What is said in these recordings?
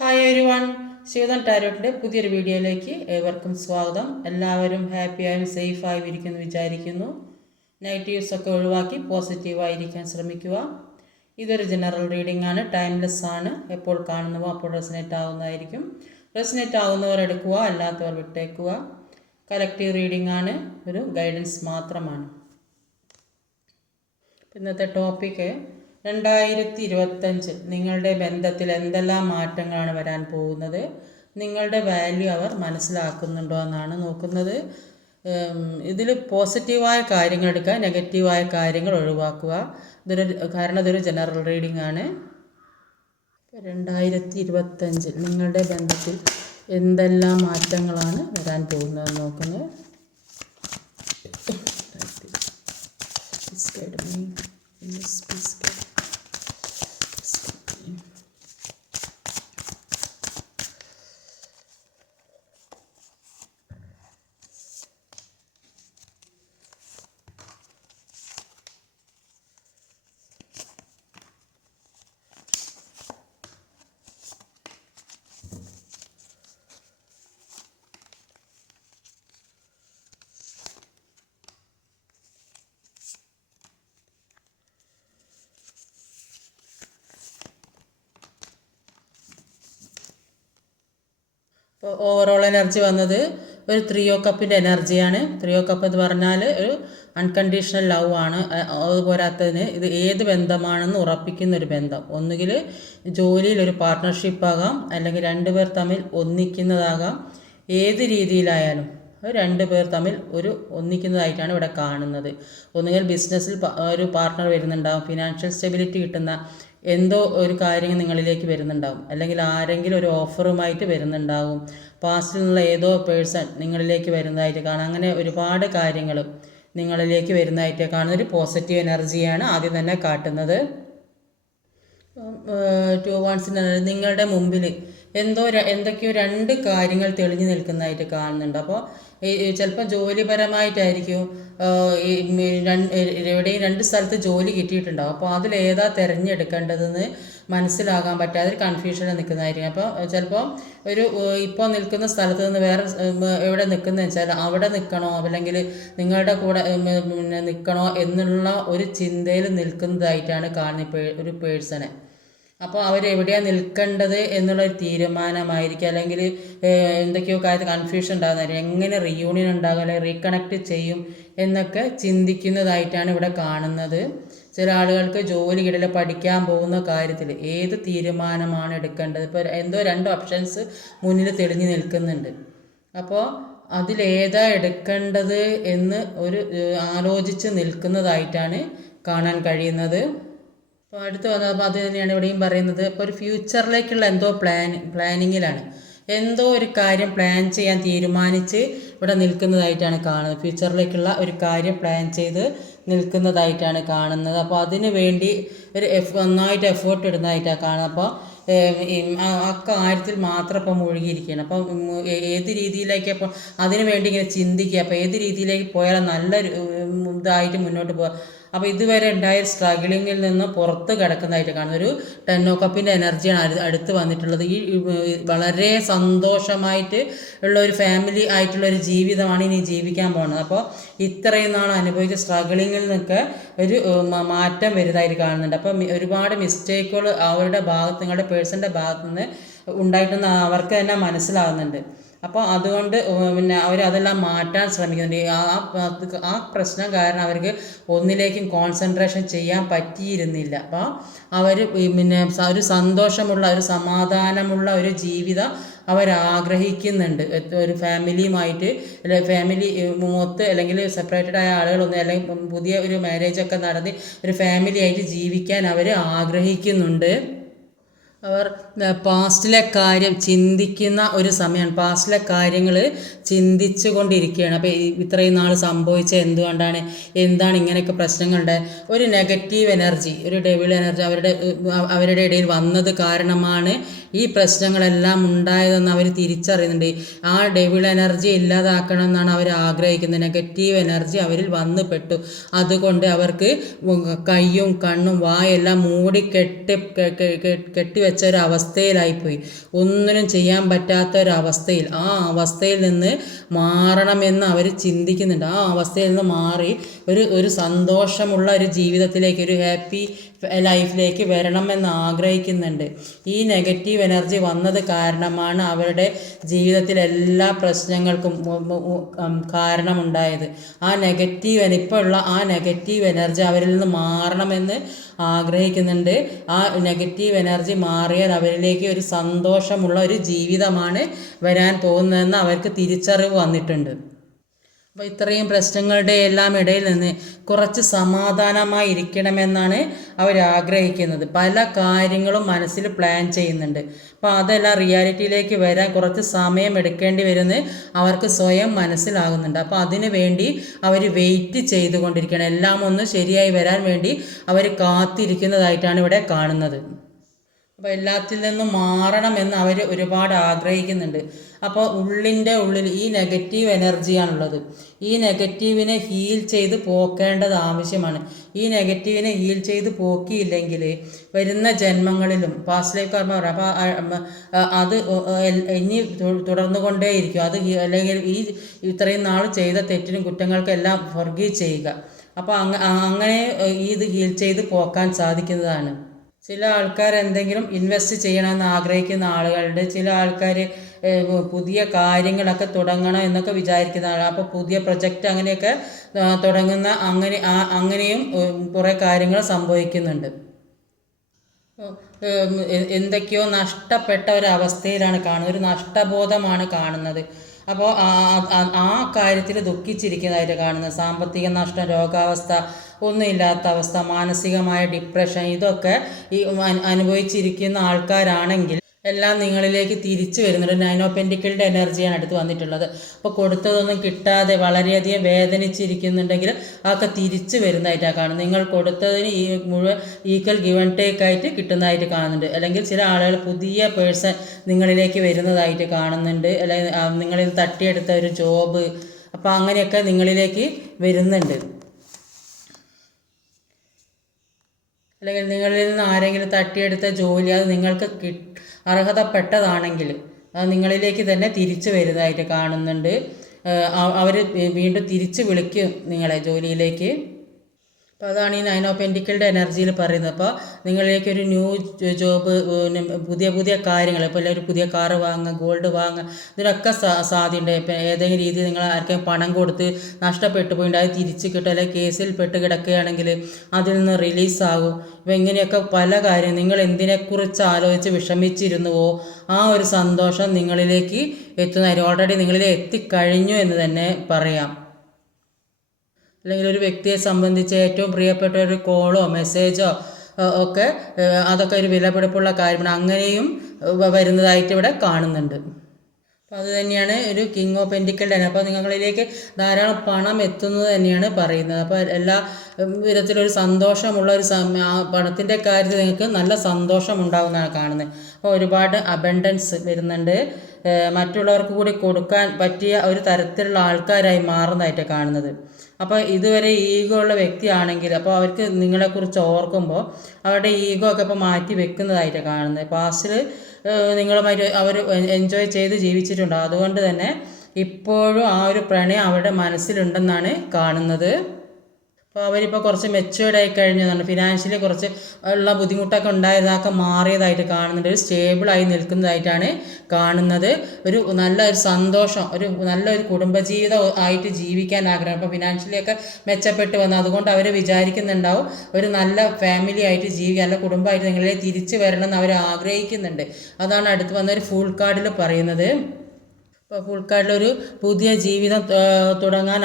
Hi every one, Shivadan ടാരോട്ടിൻ്റെ പുതിയൊരു വീഡിയോയിലേക്ക് ഏവർക്കും സ്വാഗതം. എല്ലാവരും ഹാപ്പിയായും സേഫായും ഇരിക്കുമെന്ന് വിചാരിക്കുന്നു. നെഗറ്റീവ്സൊക്കെ ഒഴിവാക്കി പോസിറ്റീവായിരിക്കാൻ ശ്രമിക്കുക. ഇതൊരു ജനറൽ റീഡിംഗ് ആണ്, ടൈംലെസ് ആണ്. എപ്പോൾ കാണുന്നുവോ അപ്പോൾ റെസിനേറ്റ് ആവുന്നതായിരിക്കും. റെസിനേറ്റ് ആവുന്നവർ എടുക്കുക, അല്ലാത്തവർ വിട്ടേക്കുക. കളക്റ്റീവ് റീഡിംഗ് ആണ്, ഒരു ഗൈഡൻസ് മാത്രമാണ്. ഇന്നത്തെ ടോപ്പിക്ക് 2025 നിങ്ങളുടെ ബന്ധത്തിൽ എന്തെല്ലാം മാറ്റങ്ങളാണ് വരാൻ പോകുന്നത്, നിങ്ങളുടെ വാല്യൂ അവർ മനസ്സിലാക്കുന്നുണ്ടോ എന്നാണ് നോക്കുന്നത്. ഇതിൽ പോസിറ്റീവായ കാര്യങ്ങൾ എടുക്കുക, നെഗറ്റീവായ കാര്യങ്ങൾ ഒഴിവാക്കുക. കാരണം ഇതൊരു ജനറൽ റീഡിംഗ് ആണ്. 2025 നിങ്ങളുടെ ബന്ധത്തിൽ എന്തെല്ലാം മാറ്റങ്ങളാണ് വരാൻ പോകുന്നത് നോക്കുന്നത്. ഇപ്പോൾ ഓവറോൾ എനർജി വന്നത് ഒരു 3 ഓഫ് കപ്പിൻ്റെ എനർജിയാണ്. 3 ഓഫ് കപ്പ് എന്ന് പറഞ്ഞാൽ ഒരു അൺകണ്ടീഷണൽ ലവ് ആണ്. അതുപോരാത്തതിന് ഇത് ഏത് ബന്ധമാണെന്ന് ഉറപ്പിക്കുന്ന ഒരു ബന്ധം. ഒന്നുകിൽ ജോലിയിൽ ഒരു പാർട്ട്ണർഷിപ്പ് ആകാം, അല്ലെങ്കിൽ രണ്ടുപേർ തമ്മിൽ ഒന്നിക്കുന്നതാകാം. ഏത് രീതിയിലായാലും രണ്ടുപേർ തമ്മിൽ ഒന്നിക്കുന്നതായിട്ടാണ് ഇവിടെ കാണുന്നത്. ഒന്നുകിൽ ബിസിനസ്സിൽ ഒരു പാർട്ട്ണർ വരുന്നുണ്ടാകും, ഫിനാൻഷ്യൽ സ്റ്റെബിലിറ്റി കിട്ടുന്ന എന്തോ ഒരു കാര്യം നിങ്ങളിലേക്ക് വരുന്നുണ്ടാകും, അല്ലെങ്കിൽ ആരെങ്കിലും ഒരു ഓഫറുമായിട്ട് വരുന്നുണ്ടാകും, പാസ്റ്റിൽ നിന്നുള്ള ഏതോ പേഴ്സൺ നിങ്ങളിലേക്ക് വരുന്നതായിട്ട് കാണാം. അങ്ങനെ ഒരുപാട് കാര്യങ്ങൾ നിങ്ങളിലേക്ക് വരുന്നതായിട്ട് കാണുന്ന ഒരു പോസിറ്റീവ് എനർജിയാണ് ആദ്യം തന്നെ കാട്ടുന്നത്. 2 വൺസിൻ്റെ നിങ്ങളുടെ മുമ്പിൽ എന്തൊക്കെയോ 2 കാര്യങ്ങൾ തെളിഞ്ഞു നിൽക്കുന്നതായിട്ട് കാണുന്നുണ്ട്. അപ്പോൾ ചിലപ്പോൾ ജോലിപരമായിട്ടായിരിക്കും, എവിടെയും 2 സ്ഥലത്ത് ജോലി കിട്ടിയിട്ടുണ്ടാവും. അപ്പോൾ അതിലേതാ തിരഞ്ഞെടുക്കേണ്ടതെന്ന് മനസ്സിലാകാൻ പറ്റാതെ ഒരു കൺഫ്യൂഷനിൽ നിൽക്കുന്നതായിരിക്കും. അപ്പോൾ ചിലപ്പോൾ ഇപ്പോൾ നിൽക്കുന്ന സ്ഥലത്ത് നിന്ന് വേറെ എവിടെ നിൽക്കുന്നതെന്ന് വെച്ചാൽ അവിടെ നിൽക്കണോ, അല്ലെങ്കിൽ നിങ്ങളുടെ കൂടെ നിൽക്കണോ എന്നുള്ള ഒരു ചിന്തയിൽ നിൽക്കുന്നതായിട്ടാണ് കാണുന്ന ഒരു പേഴ്സണെ. അപ്പോൾ അവരെവിടെയാണ് നിൽക്കേണ്ടത് എന്നുള്ളൊരു തീരുമാനമായിരിക്കും, അല്ലെങ്കിൽ എന്തൊക്കെയോ കാര്യത്തിൽ കൺഫ്യൂഷൻ ഉണ്ടാകുന്നതായിരിക്കും. എങ്ങനെ റീയൂണിയൻ ഉണ്ടാകും, അല്ലെങ്കിൽ റീകണക്ട് ചെയ്യും എന്നൊക്കെ ചിന്തിക്കുന്നതായിട്ടാണ് ഇവിടെ കാണുന്നത്. ചില ആളുകൾക്ക് ജോലി കിടയിൽ പഠിക്കാൻ പോകുന്ന കാര്യത്തിൽ ഏത് തീരുമാനമാണ് എടുക്കേണ്ടത്, ഇപ്പോൾ എന്തോ 2 ഓപ്ഷൻസ് മുന്നിൽ തെളിഞ്ഞു നിൽക്കുന്നുണ്ട്. അപ്പോൾ അതിലേതാ എടുക്കേണ്ടത് എന്ന് ആലോചിച്ച് നിൽക്കുന്നതായിട്ടാണ് കാണാൻ കഴിയുന്നത്. അപ്പോൾ അടുത്ത് വന്നപ്പോൾ അത് തന്നെയാണ് ഇവിടെയും പറയുന്നത്. ഇപ്പോൾ ഒരു ഫ്യൂച്ചറിലേക്കുള്ള എന്തോ പ്ലാനിങ്ങിലാണ്, എന്തോ ഒരു കാര്യം പ്ലാൻ ചെയ്യാൻ തീരുമാനിച്ച് ഇവിടെ നിൽക്കുന്നതായിട്ടാണ് കാണുന്നത്. ഫ്യൂച്ചറിലേക്കുള്ള ഒരു കാര്യം പ്ലാൻ ചെയ്ത് നിൽക്കുന്നതായിട്ടാണ് കാണുന്നത്. അപ്പോൾ അതിന് വേണ്ടി നന്നായിട്ട് എഫേർട്ട് ഇടുന്നതായിട്ടാണ് കാണുന്നത്. അപ്പോൾ ആ കാര്യത്തിൽ മാത്രം ഇപ്പം മുഴുകിയിരിക്കുകയാണ്. അപ്പം ഏത് രീതിയിലേക്ക് അപ്പോൾ അതിനു വേണ്ടി ഇങ്ങനെ ചിന്തിക്കുക, അപ്പോൾ ഏത് രീതിയിലേക്ക് പോയാൽ നല്ലൊരു ഇതായിട്ട് മുന്നോട്ട് പോകാം. അപ്പോൾ ഇതുവരെ ഉണ്ടായ സ്ട്രഗിളിങ്ങിൽ നിന്ന് പുറത്ത് കിടക്കുന്നതായിട്ട് കാണുന്ന ഒരു 10 ഓഫ് കപ്പിൻ്റെ എനർജിയാണ് അടുത്ത് വന്നിട്ടുള്ളത്. ഈ വളരെ സന്തോഷമായിട്ട് ഉള്ള ഒരു ഫാമിലി ആയിട്ടുള്ള ഒരു ജീവിതമാണ് ഇനി ജീവിക്കാൻ പോകുന്നത്. അപ്പോൾ ഇത്രയും നാൾ അനുഭവിച്ച സ്ട്രഗിളിങ്ങിൽ നിന്നൊക്കെ ഒരു മാറ്റം വരുന്നതായിട്ട് കാണുന്നുണ്ട്. അപ്പോൾ ഒരുപാട് മിസ്റ്റേക്കുകൾ അവരുടെ ഭാഗത്ത്, നിങ്ങളുടെ പേഴ്സൻ്റെ ഭാഗത്തു നിന്ന് ഉണ്ടായിട്ടെന്ന് അവർക്ക് തന്നെ മനസ്സിലാകുന്നുണ്ട്. അപ്പോൾ അതുകൊണ്ട് അവരതെല്ലാം മാറ്റാൻ ശ്രമിക്കുന്നുണ്ട്. ആ പ്രശ്നം കാരണം അവർക്ക് ഒന്നിലേക്കും കോൺസെൻട്രേഷൻ ചെയ്യാൻ പറ്റിയിരുന്നില്ല. അപ്പോൾ അവർ ഒരു സന്തോഷമുള്ള, ഒരു സമാധാനമുള്ള ഒരു ജീവിതം അവരാഗ്രഹിക്കുന്നുണ്ട്. ഒരു ഫാമിലിയുമായിട്ട്, അല്ലെങ്കിൽ ഫാമിലി മൊത്ത്, അല്ലെങ്കിൽ സെപ്പറേറ്റഡ് ആയ ആളുകളൊന്നും, അല്ലെങ്കിൽ പുതിയ ഒരു മാരേജൊക്കെ നടത്തി ഒരു ഫാമിലി ആയിട്ട് ജീവിക്കാൻ അവർ ആഗ്രഹിക്കുന്നുണ്ട്. അവർ പാസ്റ്റിലെ കാര്യം ചിന്തിക്കുന്ന ഒരു സമയമാണ്. പാസ്റ്റിലെ കാര്യങ്ങൾ ചിന്തിച്ചു കൊണ്ടിരിക്കുകയാണ്. അപ്പോൾ ഇത്രയും നാൾ സംഭവിച്ച എന്താണ് ഇങ്ങനെയൊക്കെ പ്രശ്നങ്ങളുടെ ഒരു നെഗറ്റീവ് എനർജി, ഒരു ഡെവിൾ എനർജി അവരുടെ ഇടയിൽ വന്നത് കാരണമാണ് ഈ പ്രശ്നങ്ങളെല്ലാം ഉണ്ടായതെന്ന് അവർ തിരിച്ചറിയുന്നുണ്ട്. ആ ഡെവിൾ എനർജി ഇല്ലാതാക്കണം എന്നാണ് അവർ ആഗ്രഹിക്കുന്നത്. നെഗറ്റീവ് എനർജി അവരിൽ വന്നു പെട്ടു. അതുകൊണ്ട് അവർക്ക് കയ്യും കണ്ണും വായെല്ലാം മൂടി കെട്ടിവെച്ച ഒരു അവസ്ഥയിലായിപ്പോയി. ഒന്നിനും ചെയ്യാൻ പറ്റാത്ത ഒരവസ്ഥയിൽ, ആ അവസ്ഥയിൽ നിന്ന് മാറണമെന്ന് അവർ ചിന്തിക്കുന്നുണ്ട്. ആ അവസ്ഥയിൽ നിന്ന് മാറി ഒരു സന്തോഷമുള്ള ഒരു ജീവിതത്തിലേക്ക്, ഒരു ഹാപ്പി ലൈഫിലേക്ക് വരണമെന്ന് ആഗ്രഹിക്കുന്നുണ്ട്. ഈ നെഗറ്റീവ് എനർജി വന്നത് കാരണമാണ് അവരുടെ ജീവിതത്തിലെ എല്ലാ പ്രശ്നങ്ങൾക്കും കാരണമുണ്ടായത്. ഇപ്പോൾ ഉള്ള ആ നെഗറ്റീവ് എനർജി അവരിൽ നിന്ന് മാറണമെന്ന് ആഗ്രഹിക്കുന്നുണ്ട്. ആ നെഗറ്റീവ് എനർജി മാറിയാൽ അവരിലേക്ക് ഒരു സന്തോഷമുള്ള ഒരു ജീവിതമാണ് വരാൻ പോകുന്നതെന്ന് അവർക്ക് തിരിച്ചറിവ് വന്നിട്ടുണ്ട്. അപ്പോൾ ഇത്രയും പ്രശ്നങ്ങളുടെ എല്ലാം ഇടയിൽ നിന്ന് കുറച്ച് സമാധാനമായി ഇരിക്കണമെന്നാണ് അവരാഗ്രഹിക്കുന്നത്. പല കാര്യങ്ങളും മനസ്സിൽ പ്ലാൻ ചെയ്യുന്നുണ്ട്. അപ്പോൾ അതെല്ലാം റിയാലിറ്റിയിലേക്ക് വരാൻ കുറച്ച് സമയം എടുക്കേണ്ടി വരുമെന്ന് അവർക്ക് സ്വയം മനസ്സിലാകുന്നുണ്ട്. അപ്പോൾ അതിനു വേണ്ടി അവർ വെയിറ്റ് ചെയ്തുകൊണ്ടിരിക്കുകയാണ്. എല്ലാം ഒന്ന് ശരിയായി വരാൻ വേണ്ടി അവർ കാത്തിരിക്കുന്നതായിട്ടാണ് ഇവിടെ കാണുന്നത്. അപ്പോൾ എല്ലാത്തിൽ നിന്നും മാറണമെന്ന് അവർ ഒരുപാട് ആഗ്രഹിക്കുന്നുണ്ട്. അപ്പോൾ ഉള്ളിൽ ഈ നെഗറ്റീവ് എനർജിയാണുള്ളത്. ഈ നെഗറ്റീവിനെ ഹീൽ ചെയ്ത് പോക്കേണ്ടത് ആവശ്യമാണ്. ഈ നെഗറ്റീവിനെ ഹീൽ ചെയ്ത് പോക്കിയില്ലെങ്കിൽ വരുന്ന ജന്മങ്ങളിലും പാസ്റ്റ് ലൈഫ് കർമ്മ പറയും. അപ്പോൾ അത് ഇനി തുടർന്നു കൊണ്ടേയിരിക്കും. അത് അല്ലെങ്കിൽ ഇത്രയും നാൾ ചെയ്ത തെറ്റിനും കുറ്റങ്ങൾക്കെല്ലാം ഫൊർഗീവ് ചെയ്യുക. അപ്പോൾ അങ്ങനെ ഇത് ഹീൽ ചെയ്ത് പോക്കാൻ സാധിക്കുന്നതാണ്. ചില ആൾക്കാർ എന്തെങ്കിലും ഇൻവെസ്റ്റ് ചെയ്യണമെന്ന് ആഗ്രഹിക്കുന്ന ആളുകളുണ്ട്. ചില ആൾക്കാർ പുതിയ കാര്യങ്ങളൊക്കെ തുടങ്ങണം എന്നൊക്കെ വിചാരിക്കുന്ന ആളാണ്. അപ്പോൾ പുതിയ പ്രൊജക്റ്റ് അങ്ങനെയൊക്കെ തുടങ്ങുന്ന അങ്ങനെയും കുറേ കാര്യങ്ങൾ സംഭവിക്കുന്നുണ്ട്. എന്തൊക്കെയോ നഷ്ടപ്പെട്ട ഒരവസ്ഥയിലാണ് കാണുന്നത്. ഒരു നഷ്ടബോധമാണ് കാണുന്നത്. അപ്പോൾ ആ കാര്യത്തിൽ ദുഃഖിച്ചിരിക്കുന്നതായിട്ട് കാണുന്നത്. സാമ്പത്തിക നഷ്ടം, രോഗാവസ്ഥ, ഒന്നുമില്ലാത്ത അവസ്ഥ, മാനസികമായ ഡിപ്രഷൻ, ഇതൊക്കെ ഈ അനുഭവിച്ചിരിക്കുന്ന ആൾക്കാരാണെങ്കിൽ എല്ലാം നിങ്ങളിലേക്ക് തിരിച്ചു വരുന്നുണ്ട്. 9 ഓഫ് പെന്റിക്കിളിൻ്റെ എനർജിയാണ് അടുത്ത് വന്നിട്ടുള്ളത്. അപ്പോൾ കൊടുത്തതൊന്നും കിട്ടാതെ വളരെയധികം വേദനിച്ചിരിക്കുന്നുണ്ടെങ്കിൽ അതൊക്കെ തിരിച്ചു വരുന്നതായിട്ടാണ് കാണുന്നത്. നിങ്ങൾ കൊടുത്തതിന് മുഴുവൻ ഈക്വൽ ഗിവ് ആൻഡ് ടേക്ക് ആയിട്ട് കിട്ടുന്നതായിട്ട് കാണുന്നുണ്ട്. അല്ലെങ്കിൽ ചില ആളുകൾ പുതിയ പേഴ്സൺ നിങ്ങളിലേക്ക് വരുന്നതായിട്ട് കാണുന്നുണ്ട്. അല്ലെങ്കിൽ നിങ്ങളിൽ തട്ടിയെടുത്ത ഒരു ജോബ്, അപ്പോൾ അങ്ങനെയൊക്കെ നിങ്ങളിലേക്ക് വരുന്നുണ്ട്. അല്ലെങ്കിൽ നിങ്ങളിൽ നിന്ന് ആരെങ്കിലും തട്ടിയെടുത്ത ജോലി അത് നിങ്ങൾക്ക് അർഹതപ്പെട്ടതാണെങ്കിൽ അത് നിങ്ങളിലേക്ക് തന്നെ തിരിച്ചു വരുന്നതായിട്ട് കാണുന്നുണ്ട്. അവർ വീണ്ടും തിരിച്ച് വിളിക്കും നിങ്ങളെ ജോലിയിലേക്ക്. അപ്പോൾ അതാണ് ഈ 9 ഓഫ് പെന്റിക്കിളുടെ എനർജിയിൽ പറയുന്നത്. അപ്പോൾ നിങ്ങളിലേക്കൊരു ന്യൂ ജോബ്, പുതിയ കാര്യങ്ങൾ, ഇപ്പോൾ ഒരു പുതിയ കാറ് വാങ്ങുക, ഗോൾഡ് വാങ്ങുക, ഇതിനൊക്കെ സാധ്യതയുണ്ട്. ഇപ്പം ഏതെങ്കിലും രീതിയിൽ നിങ്ങൾ ആർക്കെങ്കിലും പണം കൊടുത്ത് നഷ്ടപ്പെട്ടു പോയിട്ട് അത് തിരിച്ച് കിട്ടുക, അല്ലെങ്കിൽ കേസിൽ പെട്ട് കിടക്കുകയാണെങ്കിൽ അതിൽ നിന്ന് റിലീസാകും. അപ്പോൾ ഇങ്ങനെയൊക്കെ പല കാര്യം നിങ്ങൾ എന്തിനെക്കുറിച്ച് ആലോചിച്ച് വിഷമിച്ചിരുന്നുവോ ആ ഒരു സന്തോഷം നിങ്ങളിലേക്ക് എത്തുന്നതായിരിക്കും. ഓൾറെഡി നിങ്ങളിൽ എത്തിക്കഴിഞ്ഞു എന്ന് തന്നെ പറയാം. അല്ലെങ്കിൽ ഒരു വ്യക്തിയെ സംബന്ധിച്ച് ഏറ്റവും പ്രിയപ്പെട്ട ഒരു കോളോ മെസ്സേജോ ഒക്കെ അതൊക്കെ ഒരു വിലപിടിപ്പുള്ള കാര്യമാണ്. അങ്ങനെയും വരുന്നതായിട്ട് ഇവിടെ കാണുന്നുണ്ട്. അപ്പോൾ അത് തന്നെയാണ് ഒരു കിങ് ഓഫ് പെന്റിക്കിളുടെ. അപ്പോൾ നിങ്ങളിലേക്ക് ധാരാളം പണം എത്തുന്നത് തന്നെയാണ് പറയുന്നത്. അപ്പോൾ എല്ലാ വിധത്തിലൊരു സന്തോഷമുള്ള ഒരു പണത്തിൻ്റെ കാര്യത്തിൽ നിങ്ങൾക്ക് നല്ല സന്തോഷം ഉണ്ടാകുന്നതാണ് കാണുന്നത്. അപ്പോൾ ഒരുപാട് അബണ്ടൻസ് വരുന്നുണ്ട്. മറ്റുള്ളവർക്ക് കൂടി കൊടുക്കാൻ പറ്റിയ ഒരു തരത്തിലുള്ള ആൾക്കാരായി മാറുന്നതായിട്ട് കാണുന്നത്. അപ്പോൾ ഇതുവരെ ഈഗോ ഉള്ള വ്യക്തിയാണെങ്കിൽ അപ്പോൾ അവർക്ക് നിങ്ങളെക്കുറിച്ച് ഓർക്കുമ്പോൾ അവരുടെ ഈഗോ ഒക്കെ ഇപ്പോൾ മാറ്റി വെക്കുന്നതായിട്ട് കാണുന്നത്. പാസ്റ്റിൽ നിങ്ങളുമായിട്ട് അവർ എൻജോയ് ചെയ്ത് ജീവിച്ചിട്ടുണ്ടാകും. അതുകൊണ്ട് തന്നെ ഇപ്പോഴും ആ ഒരു പ്രണയം അവരുടെ മനസ്സിലുണ്ടെന്നാണ് കാണുന്നത്. അപ്പോൾ അവരിപ്പോൾ കുറച്ച് മെച്യൂർഡായി കഴിഞ്ഞതാണ്. ഫിനാൻഷ്യലി കുറച്ച് ഉള്ള ബുദ്ധിമുട്ടൊക്കെ ഉണ്ടായതൊക്കെ മാറിയതായിട്ട് കാണുന്നുണ്ട്. ഒരു സ്റ്റേബിളായി നിൽക്കുന്നതായിട്ടാണ് കാണുന്നത്. ഒരു നല്ലൊരു സന്തോഷം, ഒരു നല്ലൊരു കുടുംബജീവിതം ആയിട്ട് ജീവിക്കാൻ ആഗ്രഹം. അപ്പോൾ ഫിനാൻഷ്യലിയൊക്കെ മെച്ചപ്പെട്ട് വന്നു. അതുകൊണ്ട് അവർ വിചാരിക്കുന്നുണ്ടാവും ഒരു നല്ല ഫാമിലി ആയിട്ട് ജീവിക്കാൻ, നല്ല കുടുംബമായിട്ട് നിങ്ങളെ തിരിച്ചു വരണമെന്ന് അവർ ആഗ്രഹിക്കുന്നുണ്ട്. അതാണ് അടുത്ത് വന്ന ഒരു ഫുൾ കാർഡിൽ പറയുന്നത്. ഇപ്പോൾ ഫുൾ കാർഡിലൊരു പുതിയ ജീവിതം തുടങ്ങാൻ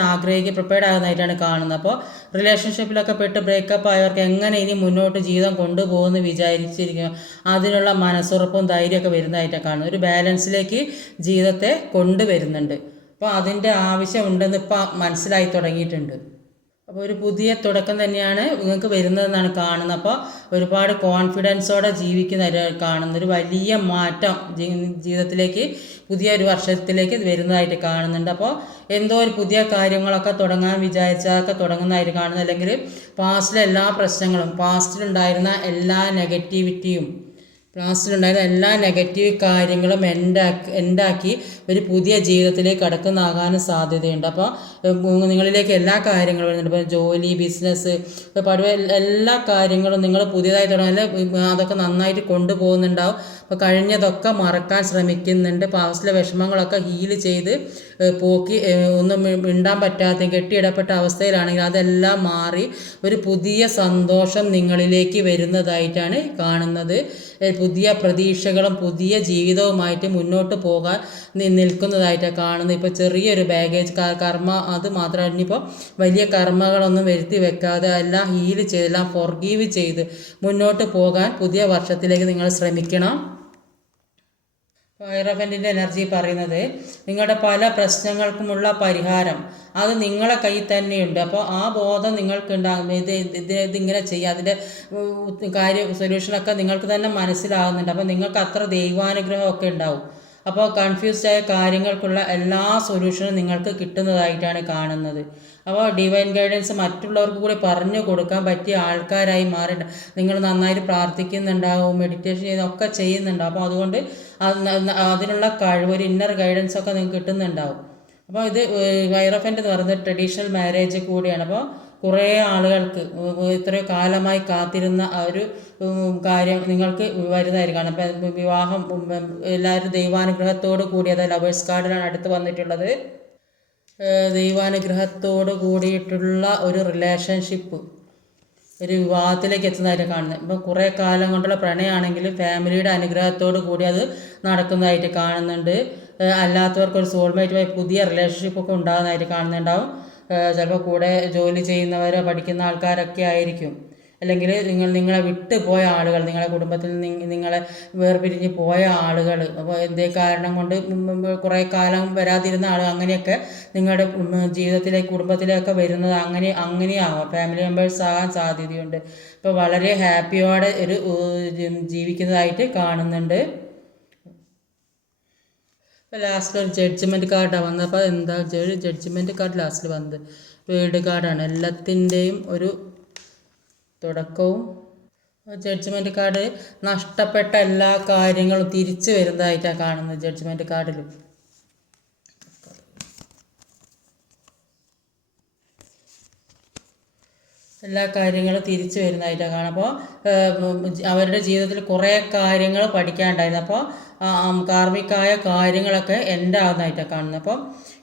പ്രിപ്പയർഡ് ആകുന്നതായിട്ടാണ് കാണുന്നത്. അപ്പോൾ റിലേഷൻഷിപ്പിലൊക്കെ പെട്ട് ബ്രേക്കപ്പ് ആയവർക്ക് എങ്ങനെ ഇനി മുന്നോട്ട് ജീവിതം കൊണ്ടുപോകുമെന്ന് വിചാരിച്ചിരിക്കും. അതിനുള്ള മനസ്സുറപ്പും ധൈര്യമൊക്കെ വരുന്നതായിട്ടാണ് കാണുന്നത്. ഒരു ബാലൻസിലേക്ക് ജീവിതത്തെ കൊണ്ടുവരുന്നുണ്ട്. അപ്പോൾ അതിൻ്റെ ആവശ്യമുണ്ടെന്ന് ഇപ്പോൾ മനസ്സിലായി തുടങ്ങിയിട്ടുണ്ട്. അപ്പോൾ ഒരു പുതിയ തുടക്കം തന്നെയാണ് നിങ്ങൾക്ക് വരുന്നതെന്നാണ് കാണുന്നത്. അപ്പോൾ ഒരുപാട് കോൺഫിഡൻസോടെ ജീവിക്കുന്നതായിട്ട് കാണുന്നത്, ഒരു വലിയ മാറ്റം ജീവിതത്തിലേക്ക് പുതിയ ഒരു വർഷത്തിലേക്ക് വരുന്നതായിട്ട് കാണുന്നുണ്ട്. അപ്പോൾ എന്തോ ഒരു പുതിയ കാര്യങ്ങളൊക്കെ തുടങ്ങാൻ വിചാരിച്ചതൊക്കെ തുടങ്ങുന്നതായിട്ട് കാണുന്നത്, അല്ലെങ്കിൽ പാസ്റ്റിലെ എല്ലാ പ്രശ്നങ്ങളും, പാസ്റ്റിലുണ്ടായിരുന്ന എല്ലാ നെഗറ്റിവിറ്റിയും, പാസ്റ്റിലുണ്ടായിരുന്ന എല്ലാ നെഗറ്റീവ് കാര്യങ്ങളും എൻഡാക്കി ഒരു പുതിയ ജീവിതത്തിലേക്ക് കടക്കുന്നതാകാനും സാധ്യതയുണ്ട്. അപ്പോൾ നിങ്ങളിലേക്ക് എല്ലാ കാര്യങ്ങളും വരുന്നുണ്ട്. ഇപ്പോൾ ജോലി, ബിസിനസ്, പഠിപ്പ്, എല്ലാ കാര്യങ്ങളും നിങ്ങൾ പുതിയതായി തുടങ്ങാൻ അതൊക്കെ നന്നായിട്ട് കൊണ്ടുപോകുന്നുണ്ടാവും. അപ്പോൾ കഴിഞ്ഞതൊക്കെ മറക്കാൻ ശ്രമിക്കുന്നുണ്ട്. പാസ്റ്റിലെ വിഷമങ്ങളൊക്കെ ഹീൽ ചെയ്ത് പോക്കി ഒന്നും മിണ്ടാൻ പറ്റാത്ത കെട്ടിയിടപ്പെട്ട അവസ്ഥയിലാണെങ്കിൽ അതെല്ലാം മാറി ഒരു പുതിയ സന്തോഷം നിങ്ങളിലേക്ക് വരുന്നതായിട്ടാണ് കാണുന്നത്. പുതിയ പ്രതീക്ഷകളും പുതിയ ജീവിതവുമായിട്ട് മുന്നോട്ട് പോകാൻ നിൽക്കുന്നതായിട്ടാണ് കാണുന്നത്. ഇപ്പോൾ ചെറിയൊരു ബാഗേജ് കർമ്മ, അത് മാത്രമല്ല, ഇനിയിപ്പോൾ വലിയ കർമ്മകളൊന്നും വരുത്തി വെക്കാതെ എല്ലാം ഹീൽ ചെയ്ത്, എല്ലാം ഫോർഗീവ് ചെയ്ത് മുന്നോട്ട് പോകാൻ പുതിയ വർഷത്തിലേക്ക് നിങ്ങൾ ശ്രമിക്കണം. ഹൈറോഫൻറ്റിൻ്റെ എനർജി പറയുന്നത് നിങ്ങളുടെ പല പ്രശ്നങ്ങൾക്കുമുള്ള പരിഹാരം അത് നിങ്ങളെ കയ്യിൽ തന്നെയുണ്ട്. അപ്പോൾ ആ ബോധം നിങ്ങൾക്കുണ്ടാകും. ഇതിങ്ങനെ ചെയ്യുക, അതിൻ്റെ സൊല്യൂഷനൊക്കെ നിങ്ങൾക്ക് തന്നെ മനസ്സിലാകുന്നുണ്ട്. അപ്പോൾ നിങ്ങൾക്ക് അത്ര ദൈവാനുഗ്രഹമൊക്കെ ഉണ്ടാവും. അപ്പോൾ കൺഫ്യൂസ്ഡായ കാര്യങ്ങൾക്കുള്ള എല്ലാ സൊല്യൂഷനും നിങ്ങൾക്ക് കിട്ടുന്നതായിട്ടാണ് കാണുന്നത്. അപ്പോൾ ഡിവൈൻ ഗൈഡൻസ് മറ്റുള്ളവർക്ക് കൂടി പറഞ്ഞു കൊടുക്കാൻ പറ്റിയ ആൾക്കാരായി മാറിയിട്ടുണ്ട്. നിങ്ങൾ നന്നായിട്ട് പ്രാർത്ഥിക്കുന്നുണ്ടാവും, മെഡിറ്റേഷൻ ചെയ്യുന്നതൊക്കെ ചെയ്യുന്നുണ്ടാവും. അപ്പോൾ അതുകൊണ്ട് അതിനുള്ള കഴിവ്, ഒരു ഇന്നർ ഗൈഡൻസ് ഒക്കെ നിങ്ങൾക്ക് കിട്ടുന്നുണ്ടാവും. അപ്പോൾ ഇത് ഹൈറോഫൻറ്റ് എന്ന് പറയുന്നത് ട്രഡീഷണൽ മാരേജ് കൂടിയാണ്. അപ്പോൾ കുറേ ആളുകൾക്ക് ഇത്രയോ കാലമായി കാത്തിരുന്ന ആ ഒരു കാര്യം നിങ്ങൾക്ക് വരുന്നതായിരിക്കണം. അപ്പം വിവാഹം എല്ലാവരും ദൈവാനുഗ്രഹത്തോട് കൂടി, അതായത് ലവേഴ്സ് കാർഡിലാണ് അടുത്ത് വന്നിട്ടുള്ളത്. ദൈവാനുഗ്രഹത്തോട് കൂടിയിട്ടുള്ള ഒരു റിലേഷൻഷിപ്പ്, ഒരു വിവാഹത്തിലേക്ക് എത്തുന്നതായിട്ട് കാണുന്നത്. ഇപ്പം കുറേ കാലം കൊണ്ടുള്ള പ്രണയമാണെങ്കിൽ ഫാമിലിയുടെ അനുഗ്രഹത്തോട് കൂടി അത് നടക്കുന്നതായിട്ട് കാണുന്നുണ്ട്. അല്ലാത്തവർക്കൊരു സോൾമേറ്റുമായി പുതിയ റിലേഷൻഷിപ്പൊക്കെ ഉണ്ടാകുന്നതായിട്ട് കാണുന്നുണ്ടാവും. ചിലപ്പോൾ കൂടെ ജോലി ചെയ്യുന്നവരോ പഠിക്കുന്ന ആൾക്കാരൊക്കെ ആയിരിക്കും. അല്ലെങ്കിൽ നിങ്ങളെ വിട്ട് പോയ ആളുകൾ, നിങ്ങളെ കുടുംബത്തിൽ നിങ്ങളെ വേർപിരിഞ്ഞ് പോയ ആളുകൾ, അപ്പോൾ എന്തേ കാരണം കൊണ്ട് കുറേ കാലം വരാതിരുന്ന ആൾ, അങ്ങനെയൊക്കെ നിങ്ങളുടെ ജീവിതത്തിലേക്ക്, കുടുംബത്തിലേക്ക് വരുന്നത് അങ്ങനെയാവാം. ഫാമിലി മെമ്പേഴ്സ് ആകാൻ സാധ്യതയുണ്ട്. ഇപ്പോൾ വളരെ ഹാപ്പിയോടെ ഒരു ജീവിക്കുന്നതായിട്ട് കാണുന്നുണ്ട്. ഇപ്പോൾ ലാസ്റ്റ് ഒരു ജഡ്ജ്മെൻറ്റ് കാർഡാണ് വന്നത്. അപ്പോൾ എന്താ ജഡ്ജ്മെൻറ്റ് കാർഡ് ലാസ്റ്റിൽ വന്നത് വേൾഡ് കാർഡാണ്. എല്ലാത്തിൻ്റെയും ഒരു തുടക്കവും. ജഡ്ജ്മെൻറ്റ് കാർഡ് നഷ്ടപ്പെട്ട എല്ലാ കാര്യങ്ങളും തിരിച്ചു വരുന്നതായിട്ടാണ് കാണുന്നത് ജഡ്ജ്മെൻറ്റ് കാർഡിൽ. എല്ലാ കാര്യങ്ങളും തിരിച്ചു വരുന്നതായിട്ടാണ് കാണും. അപ്പോൾ അവരുടെ ജീവിതത്തിൽ കുറേ കാര്യങ്ങൾ പഠിക്കാനുണ്ടായിരുന്നു. അപ്പോൾ കാർമികമായ കാര്യങ്ങളൊക്കെ എൻ്റെ ആകുന്നതായിട്ടാണ് കാണുന്നത്. അപ്പം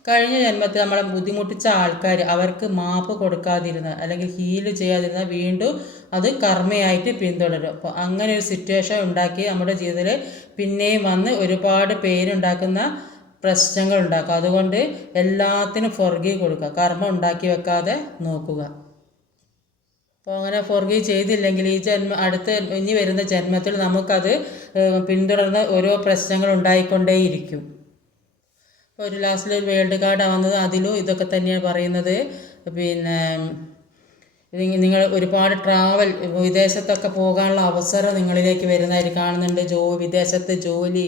കഴിഞ്ഞ ജന്മത്തിൽ നമ്മളെ ബുദ്ധിമുട്ടിച്ച ആൾക്കാർ, അവർക്ക് മാപ്പ് കൊടുക്കാതിരുന്ന അല്ലെങ്കിൽ ഹീല് ചെയ്യാതിരുന്ന വീണ്ടും അത് കർമ്മയായിട്ട് പിന്തുടരും. അപ്പോൾ അങ്ങനെ ഒരു സിറ്റുവേഷൻ ഉണ്ടാക്കി നമ്മുടെ ജീവിതത്തിൽ പിന്നെയും വന്ന് ഒരുപാട് പേരുണ്ടാക്കുന്ന പ്രശ്നങ്ങൾ ഉണ്ടാക്കുക. അതുകൊണ്ട് എല്ലാത്തിനും ഫോർഗീവ് കൊടുക്കുക, കർമ്മം ഉണ്ടാക്കി വെക്കാതെ നോക്കുക. അപ്പോൾ അങ്ങനെ ഫോർഗീവ് ചെയ്തില്ലെങ്കിൽ ഈ ഇനി വരുന്ന ജന്മത്തിൽ നമുക്കത് പിന്തുടർന്ന് ഓരോ പ്രശ്നങ്ങൾ ഉണ്ടായിക്കൊണ്ടേയിരിക്കും. അപ്പോൾ ഒരു ലാസ്റ്റിൽ വേൾഡ് കാർഡ് ആവുന്നത്, അതിലും ഇതൊക്കെ തന്നെയാണ് പറയുന്നത്. പിന്നെ നിങ്ങൾ ഒരുപാട് ട്രാവൽ, വിദേശത്തൊക്കെ പോകാനുള്ള അവസരം നിങ്ങളിലേക്ക് വരുന്നതായിട്ട് കാണുന്നുണ്ട്. വിദേശത്ത് ജോലി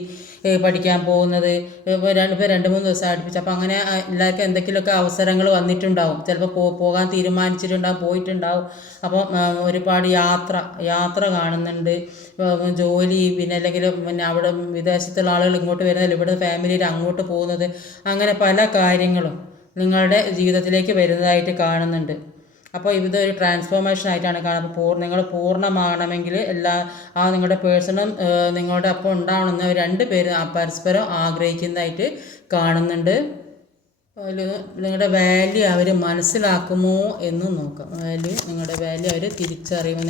പഠിക്കാൻ പോകുന്നത് ഇപ്പോൾ 2-3 ദിവസം അടുപ്പിച്ച്. അപ്പോൾ അങ്ങനെ എല്ലാവർക്കും എന്തെങ്കിലുമൊക്കെ അവസരങ്ങൾ വന്നിട്ടുണ്ടാവും. ചിലപ്പോൾ പോകാൻ തീരുമാനിച്ചിട്ടുണ്ടാവും, പോയിട്ടുണ്ടാവും. അപ്പോൾ ഒരുപാട് യാത്ര കാണുന്നുണ്ട്. ജോലി, പിന്നെ അല്ലെങ്കിൽ അവിടെ വിദേശത്തുള്ള ആളുകൾ ഇങ്ങോട്ട് വരുന്നത്, ഇവിടെ ഫാമിലിയിൽ അങ്ങോട്ട് പോകുന്നത്, അങ്ങനെ പല കാര്യങ്ങളും നിങ്ങളുടെ ജീവിതത്തിലേക്ക് വരുന്നതായിട്ട് കാണുന്നുണ്ട്. അപ്പോൾ ഇതൊരു ട്രാൻസ്ഫോർമേഷൻ ആയിട്ടാണ് കാണുന്നത്. അപ്പോൾ നിങ്ങൾ പൂർണ്ണമാകണമെങ്കിൽ നിങ്ങളുടെ പേഴ്സണും നിങ്ങളുടെ ഒപ്പം ഉണ്ടാവണമെന്ന് 2 പേരും പരസ്പരം ആഗ്രഹിക്കുന്നതായിട്ട് കാണുന്നുണ്ട്. അതിൽ നിങ്ങളുടെ വാല്യൂ അവർ മനസ്സിലാക്കുമോ എന്ന് നോക്കാം. നിങ്ങളുടെ വാല്യൂ അവർ തിരിച്ചറിയുമോ,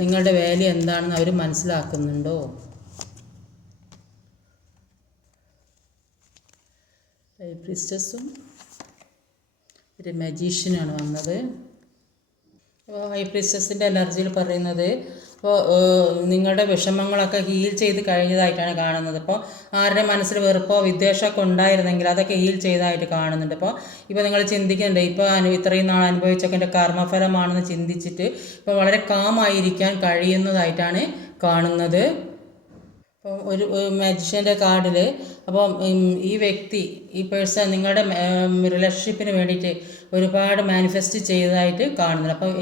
നിങ്ങളുടെ വാല്യൂ എന്താണെന്ന് അവർ മനസ്സിലാക്കുന്നുണ്ടോ. പ്രീസ്റ്റസും ഒരു മജീഷ്യനാണ് വന്നത്. അപ്പോൾ ഹൈ പ്രീസ്റ്റസിൻ്റെ എനർജിയിൽ പറയുന്നത്, അപ്പോൾ നിങ്ങളുടെ വിഷമങ്ങളൊക്കെ ഹീൽ ചെയ്ത് കഴിഞ്ഞതായിട്ടാണ് കാണുന്നത്. അപ്പോൾ ആരുടെ മനസ്സിൽ വെറുപ്പോ വിദ്വേഷമൊക്കെ ഉണ്ടായിരുന്നെങ്കിൽ അതൊക്കെ ഹീൽ ചെയ്തതായിട്ട് കാണുന്നുണ്ട്. ഇപ്പോൾ നിങ്ങൾ ചിന്തിക്കുന്നുണ്ട്, ഇപ്പോൾ ഇത്രയും നാൾ അനുഭവിച്ചൊക്കെ എൻ്റെ കർമ്മഫലമാണെന്ന് ചിന്തിച്ചിട്ട് ഇപ്പോൾ വളരെ കാമായിരിക്കാൻ കഴിയുന്നതായിട്ടാണ് കാണുന്നത്. അപ്പോൾ ഒരു മാജിഷ്യൻ്റെ കാർഡിൽ അപ്പം ഈ വ്യക്തി, ഈ പേഴ്സൺ നിങ്ങളുടെ റിലേഷൻഷിപ്പിന് വേണ്ടിയിട്ട് ഒരുപാട് മാനിഫെസ്റ്റ് ചെയ്തതായിട്ട് കാണുന്നുണ്ട്. അപ്പം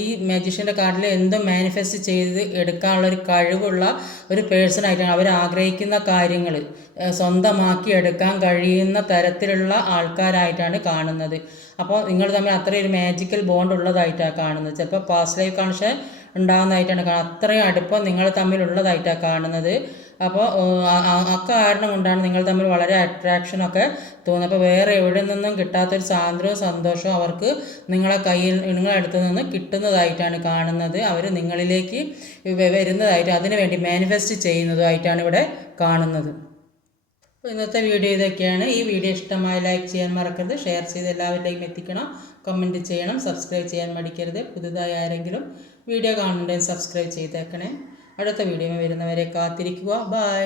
ഈ മാജിഷ്യൻ്റെ കാർഡിൽ എന്തും മാനിഫെസ്റ്റ് ചെയ്ത് എടുക്കാനുള്ളൊരു കഴിവുള്ള ഒരു പേഴ്സണായിട്ടാണ്. അവർ ആഗ്രഹിക്കുന്ന കാര്യങ്ങൾ സ്വന്തമാക്കി എടുക്കാൻ കഴിയുന്ന തരത്തിലുള്ള ആൾക്കാരായിട്ടാണ് കാണുന്നത്. അപ്പോൾ നിങ്ങൾ തമ്മിൽ അത്രയൊരു മാജിക്കൽ ബോണ്ട് ഉള്ളതായിട്ടാണ് കാണുന്നത്. ചിലപ്പോൾ പാസ്റ്റ് ലൈഫ് കണക്ഷൻ ഉണ്ടാകുന്നതായിട്ടാണ് കാണുന്നത്. അത്രയും അടുപ്പം നിങ്ങൾ തമ്മിലുള്ളതായിട്ടാണ് കാണുന്നത്. അപ്പോൾ കാരണം കൊണ്ടാണ് നിങ്ങൾ തമ്മിൽ വളരെ അട്രാക്ഷനൊക്കെ തോന്നുന്നത്. അപ്പോൾ വേറെ എവിടെ നിന്നും കിട്ടാത്തൊരു സ്വാതന്ത്ര്യവും സന്തോഷവും അവർക്ക് നിങ്ങളുടെ അടുത്ത് നിന്ന് കിട്ടുന്നതായിട്ടാണ് കാണുന്നത്. അവർ നിങ്ങളിലേക്ക് വരുന്നതായിട്ട് അതിനുവേണ്ടി മാനിഫെസ്റ്റ് ചെയ്യുന്നതായിട്ടാണ് ഇവിടെ കാണുന്നത്. അപ്പോൾ ഇന്നത്തെ വീഡിയോ ഇതൊക്കെയാണ്. ഈ വീഡിയോ ഇഷ്ടമായി ലൈക്ക് ചെയ്യാൻ മറക്കരുത്, ഷെയർ ചെയ്ത് എല്ലാവരിലേക്കും എത്തിക്കണം, കമൻറ്റ് ചെയ്യണം, സബ്സ്ക്രൈബ് ചെയ്യാൻ മടിക്കരുത്. പുതുതായി ആരെങ്കിലും വീഡിയോ കാണുന്നുണ്ടെങ്കിൽ സബ്സ്ക്രൈബ് ചെയ്തേക്കണേ. അടുത്ത വീഡിയോ വരുന്നവരെ കാത്തിരിക്കുക. ബൈ.